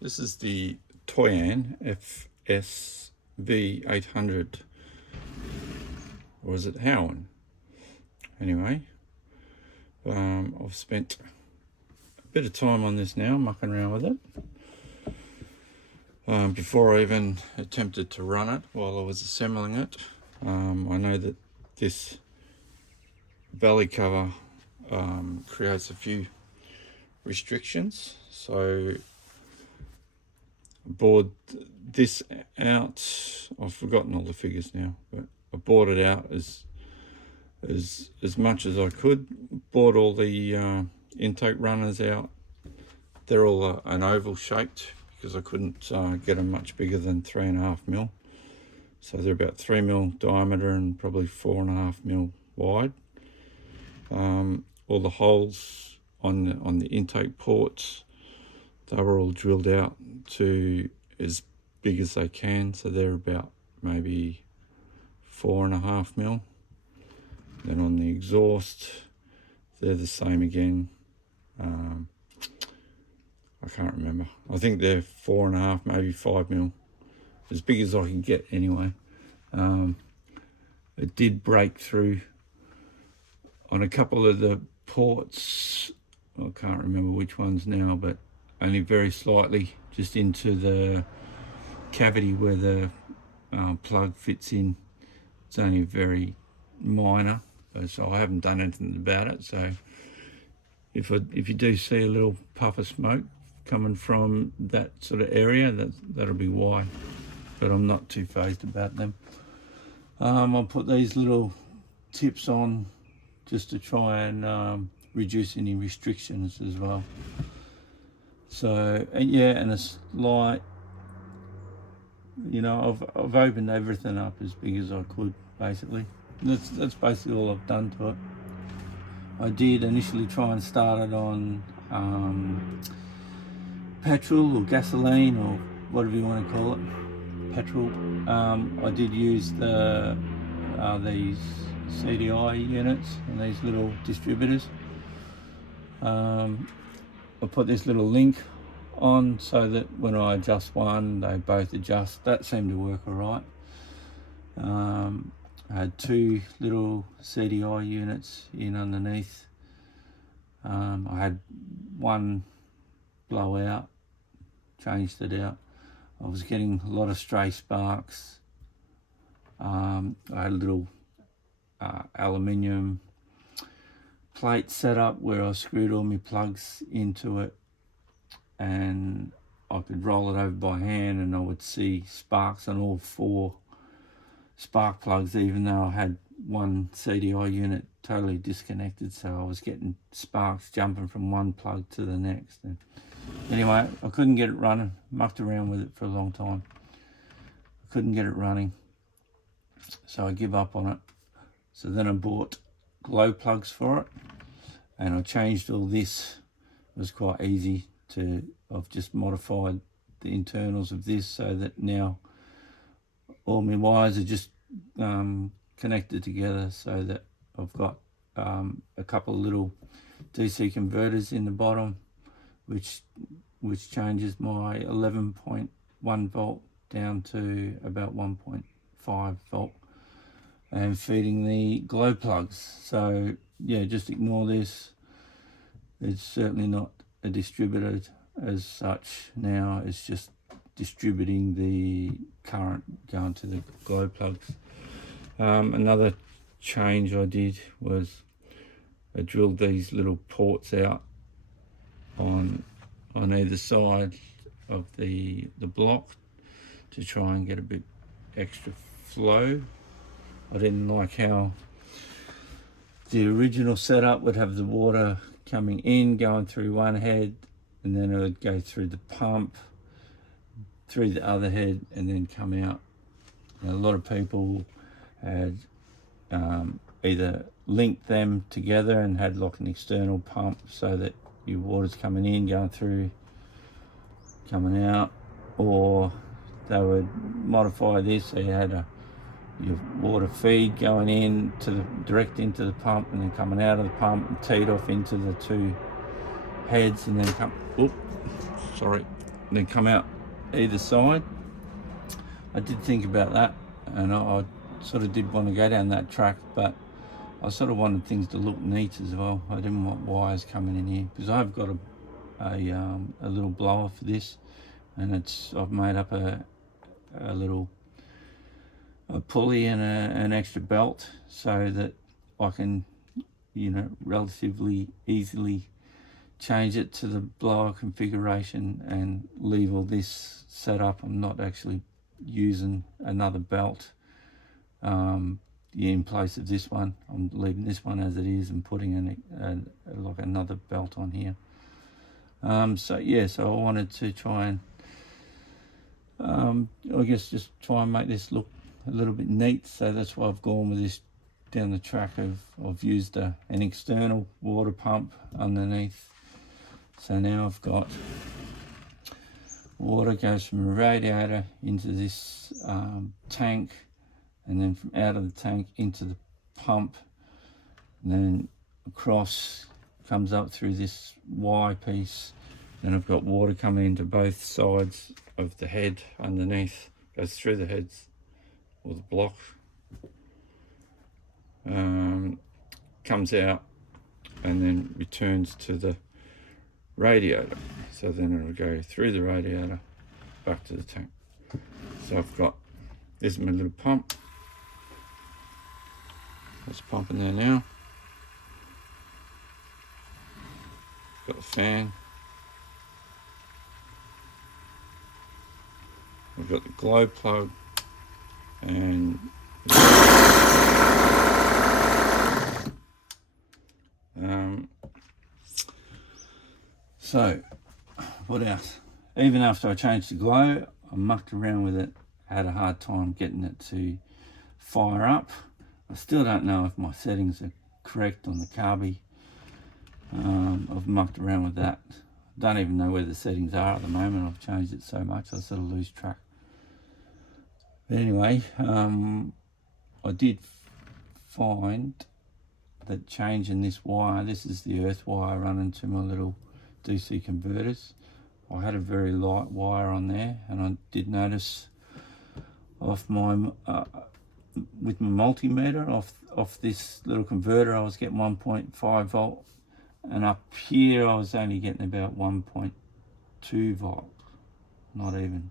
This is the Toyan FS-V800, or is it Howen? Anyway, I've spent a bit of time on this now, mucking around with it. Before I even attempted to run it while I was assembling it, I know that this belly cover creates a few restrictions, so I bored this out. I've forgotten all the figures now, but I bored it out as much as I could. Bought all the intake runners out. They're all an oval shaped because I couldn't get them much bigger than 3.5 mil. So they're about 3 mil diameter and probably 4.5 mil wide. All the holes on the intake ports, they were all drilled out to as big as they can. So they're about maybe 4.5 mil. Then on the exhaust, they're the same again. I can't remember. I think they're 4.5, maybe 5 mil. As big as I can get anyway. It did break through on a couple of the ports. I can't remember which ones now, but only very slightly, just into the cavity where the plug fits in. It's only very minor, so I haven't done anything about it. So if you do see a little puff of smoke coming from that sort of area, that'll be why. But I'm not too phased about them. I'll put these little tips on just to try and reduce any restrictions as well. So yeah, and a slight, you know, I've opened everything up as big as I could, basically. That's basically all I've done to it. I did initially try and start it on petrol or gasoline or whatever you want to call it, petrol. I did use these CDI units and these little distributors. I put this little link on so that when I adjust one, they both adjust. That seemed to work all right. I had 2 little CDI units in underneath. I had one blow out, changed it out. I was getting a lot of stray sparks. I had a little aluminium plate set up where I screwed all my plugs into it, and I could roll it over by hand and I would see sparks on all 4 spark plugs, even though I had one CDI unit totally disconnected. So I was getting sparks jumping from one plug to the next. And anyway, I couldn't get it running. Mucked around with it for a long time. I couldn't get it running, so I give up on it. So then I bought glow plugs for it, and I changed all this. It was quite easy to, I've just modified the internals of this so that now all my wires are just connected together, so that I've got a couple of little DC converters in the bottom, which changes my 11.1 volt down to about 1.5 volt, and feeding the glow plugs. So yeah, just ignore this. It's certainly not a distributor as such now. It's just distributing the current going to the glow plugs. Another change I did was I drilled these little ports out on either side of the block to try and get a bit extra flow. I didn't like how the original setup would have the water coming in, going through one head, and then it would go through the pump, through the other head, and then come out. And a lot of people had either linked them together and had like an external pump so that your water's coming in, going through, coming out, or they would modify this so you had your water feed going in to the direct into the pump and then coming out of the pump and teed off into the 2 heads and then come, sorry, then come out either side. I did think about that, and I sort of did want to go down that track, but I sort of wanted things to look neat as well. I didn't want wires coming in here, because I've got a little blower for this, and I've made up a little pulley and an extra belt so that I can, you know, relatively easily change it to the blower configuration and leave all this set up. I'm not actually using another belt in place of this one. I'm leaving this one as it is and putting like another belt on here. So I wanted to try and I guess just try and make this look a little bit neat, so that's why I've gone with this down the track. I've used an external water pump underneath, so now I've got water goes from a radiator into this tank, and then from out of the tank into the pump, and then across, comes up through this Y piece. Then I've got water coming into both sides of the head underneath, goes through the heads or the block, comes out and then returns to the radiator. So then it'll go through the radiator back to the tank. So I've got, this is my little pump. It's pumping there now. Got a fan. We've got the glow plug, and so what else? Even after I changed the glow, I mucked around with it, had a hard time getting it to fire up. I still don't know if my settings are correct on the carby. I've mucked around with that. Don't even know where the settings are at the moment. I've changed it so much I sort of lose track. But anyway, I did find that changing this wire, this is the earth wire running to my little DC converters. I had a very light wire on there, and I did notice off my with my multimeter off this little converter I was getting 1.5 volt, and up here I was only getting about 1.2 volt, not even.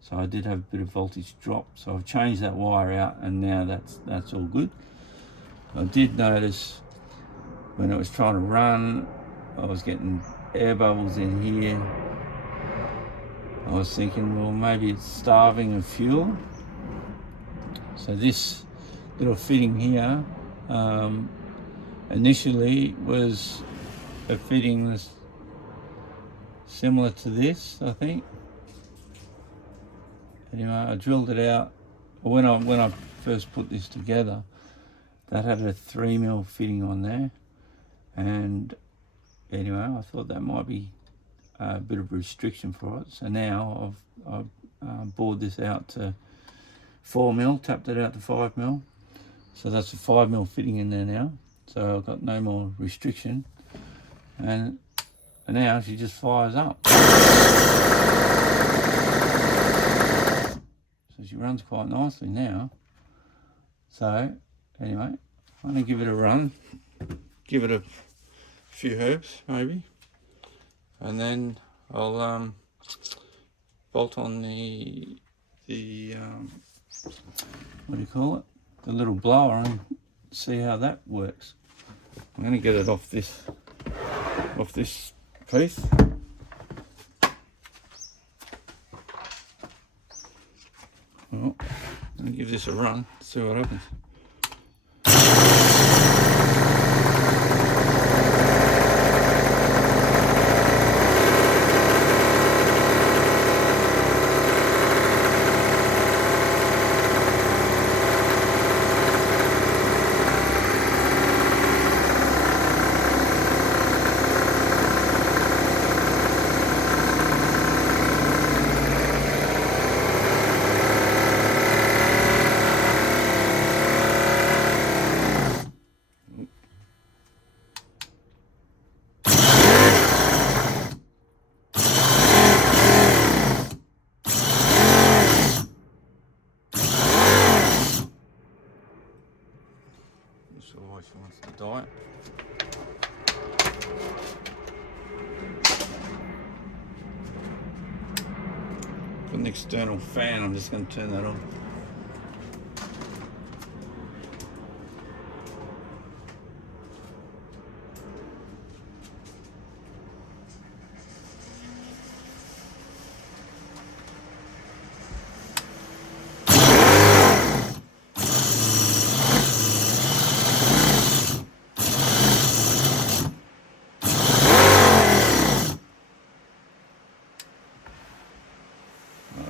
So I did have a bit of voltage drop, so I've changed that wire out, and now that's all good. I did notice when I was trying to run, I was getting air bubbles in here. I was thinking, well, maybe it's starving of fuel. So this little fitting here initially was a fitting that's similar to this, I think. Anyway, I drilled it out. When I first put this together, that had a 3mm fitting on there, and anyway, I thought that might be a bit of a restriction for it. So now I've bored this out to 4mm, tapped it out to 5mm. So that's a 5mm fitting in there now. So I've got no more restriction, and now she just fires up. So she runs quite nicely now. So anyway, I'm gonna give it a run, give it a few herbs maybe, and then I'll bolt on the what do you call it, the little blower, and see how that works. I'm gonna get it off this piece. Well, let me give this a run, see what happens. why she wants to die. Got an external fan, I'm just going to turn that on.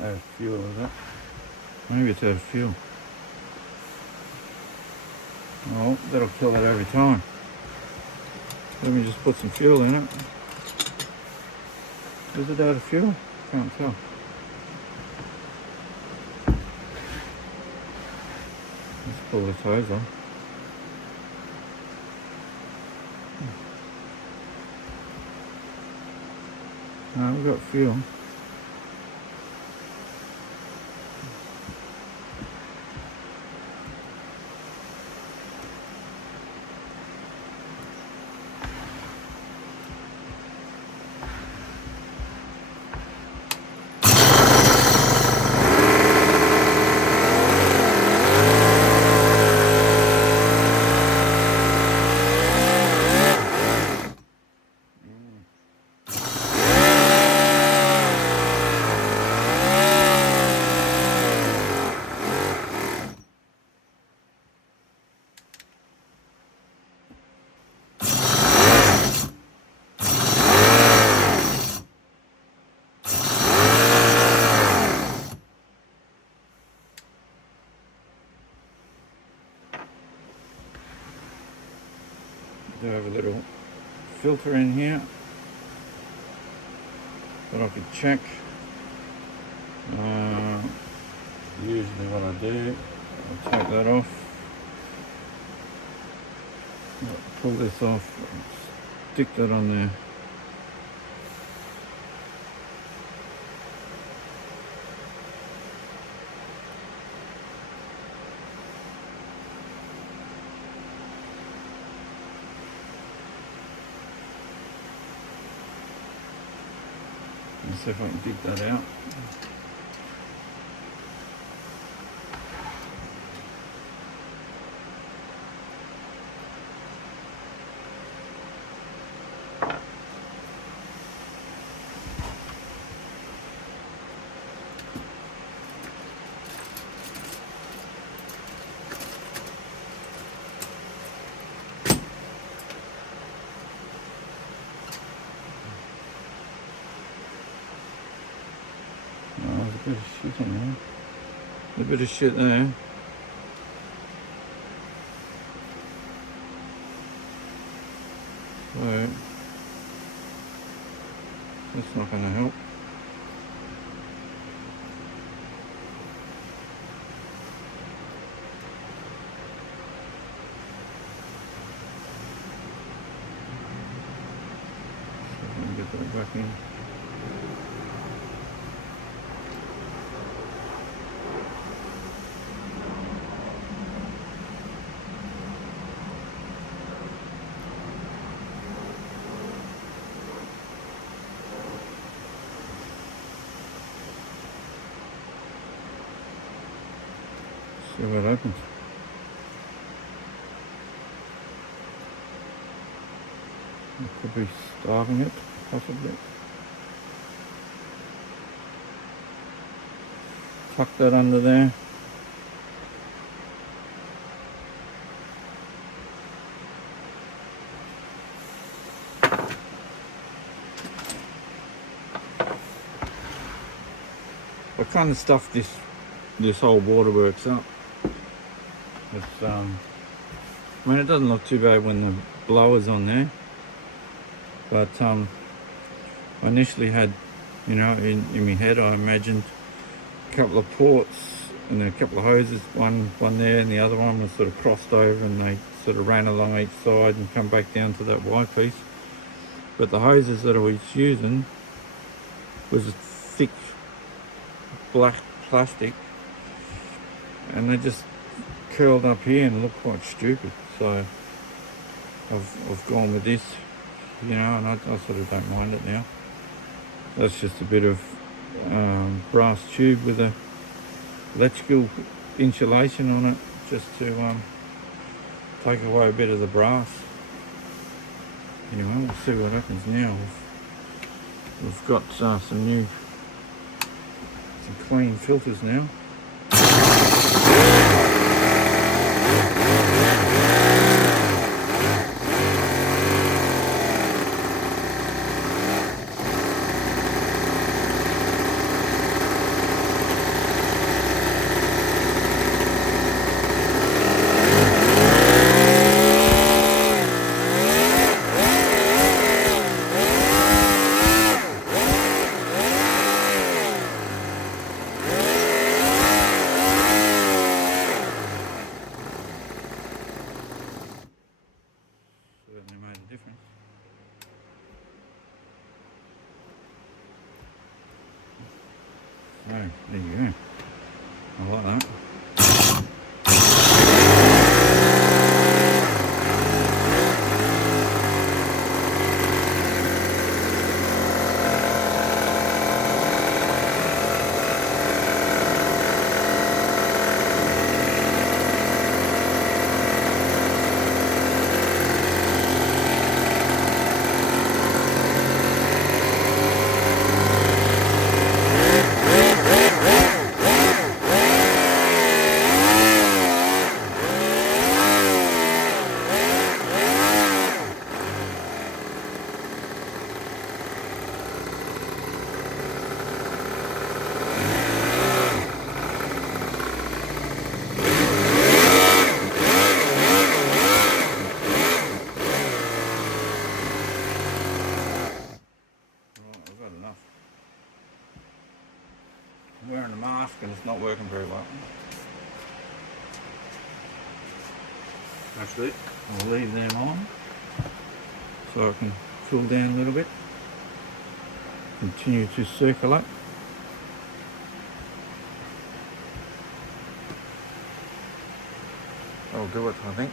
Out of fuel, is it? Maybe it's out of fuel. Oh, that'll kill it every time. Let me just put some fuel in it. Is it out of fuel? Can't tell. Let's pull this hose on. No, we've got fuel. Do have a little filter in here that I could check. Usually what I do, I'll take that off, pull this off, stick that on there. Let's see if I can dig that out. There's a bit of shit in there. A bit of shit there. So that's not going to help. So if I can get that back in. See what happens. I could be starving it, possibly. Tuck that under there. I kind of stuffed this whole waterworks up. It's I mean, it doesn't look too bad when the blower's on there, but I initially had, you know, in my head I imagined a couple of ports and then a couple of hoses, one there and the other one was sort of crossed over and they sort of ran along each side and come back down to that Y piece. But the hoses that I was using was a thick black plastic and they just curled up here and looked quite stupid. So I've gone with this, you know, and I sort of don't mind it now. That's just a bit of brass tube with a electrical insulation on it, just to take away a bit of the brass. Anyway, we'll see what happens now. We've got some clean filters now. Certainly made a difference. So, there you go. I like that. I'm wearing a mask and it's not working very well. Actually, I'll leave them on so I can cool down a little bit. Continue to circulate. That'll do it, I think.